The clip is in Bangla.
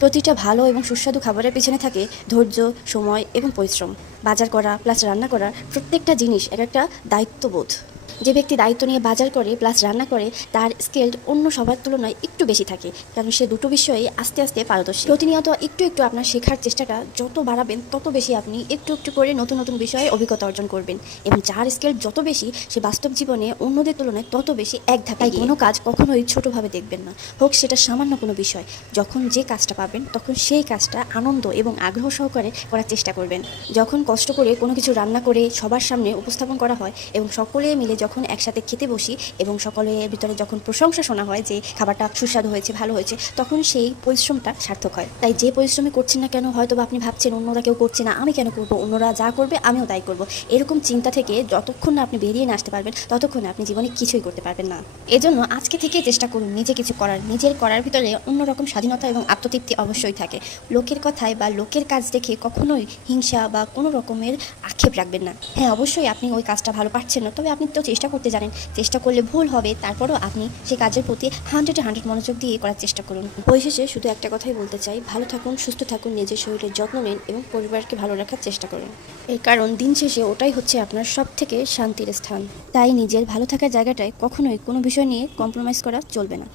প্রতিটা ভালো এবং সুস্বাদু খাবারের পেছনে থাকে ধৈর্য, সময় এবং পরিশ্রম। বাজার করা প্লাস রান্না করা প্রত্যেকটা জিনিস এক একটা দায়িত্ববোধ। যে ব্যক্তি দায়িত্ব নিয়ে বাজার করে প্লাস রান্না করে তার স্কিল অন্য সবার তুলনায় একটু বেশি থাকে, কারণ সে দুটো বিষয়ে আস্তে আস্তে পারদর্শী। প্রতিনিয়ত একটু একটু আপনার শেখার চেষ্টাটা যত বাড়াবেন তত বেশি আপনি একটু একটু করে নতুন নতুন বিষয়ে অভিজ্ঞতা অর্জন করবেন, এবং যার স্কিল যত বেশি সে বাস্তব জীবনে অন্যদের তুলনায় তত বেশি এক ধাপে এগিয়ে। কোনো কাজ কখনোই ছোটোভাবে দেখবেন না, হোক সেটা সামান্য কোনো বিষয়। যখন যে কাজটা পাবেন তখন সেই কাজটা আনন্দ এবং আগ্রহ সহকারে করার চেষ্টা করবেন। যখন কষ্ট করে কোনো কিছু রান্না করে সবার সামনে উপস্থাপন করা হয় এবং সকলে মিলে যখন একসাথে খেতে বসি এবং সকলের ভিতরে যখন প্রশংসা শোনা হয় যে খাবারটা সুস্বাদু হয়েছে, ভালো হয়েছে, তখন সেই পরিশ্রমটা সার্থক হয়। তাই যে পরিশ্রমই করছেন না কেন, হয়তো বা আপনি ভাবছেন অন্যরা কেউ করছে না, আমি কেন করবো, অন্যরা যা করবে আমিও তাই করব, এরকম চিন্তা থেকে যতক্ষণ না আপনি বেরিয়ে না আসতে পারবেন ততক্ষণ আপনি জীবনে কিছুই করতে পারবেন না। এজন্য আজকে থেকেই চেষ্টা করুন নিজে কিছু করার। নিজের করার ভিতরে অন্যরকম স্বাধীনতা এবং আত্মতৃপ্তি অবশ্যই থাকে। লোকের কথায় বা লোকের কাজ দেখে কখনোই হিংসা বা কোনো রকমের আক্ষেপ রাখবেন না। হ্যাঁ, অবশ্যই আপনি ওই কাজটা ভালো পারছেন না, তবে আপনি তো চেষ্টা করতে জানেন, চেষ্টা করলে ভুল হবে, তারপরও আপনি সেই কাজের প্রতি 100 মনোযোগ দিয়ে করার চেষ্টা করুন। পরিশেষে শুধু একটা কথাই বলতে চাই, ভালো থাকুন, সুস্থ থাকুন, নিজের শরীরের যত্ন নিন এবং পরিবারকে ভালো রাখার চেষ্টা করুন। এর কারণ দিন শেষে ওটাই হচ্ছে আপনার সব থেকে শান্তির স্থান। তাই নিজের ভালো থাকার জায়গাটায় কখনোই কোনো বিষয় নিয়ে কম্প্রোমাইজ করা চলবে না।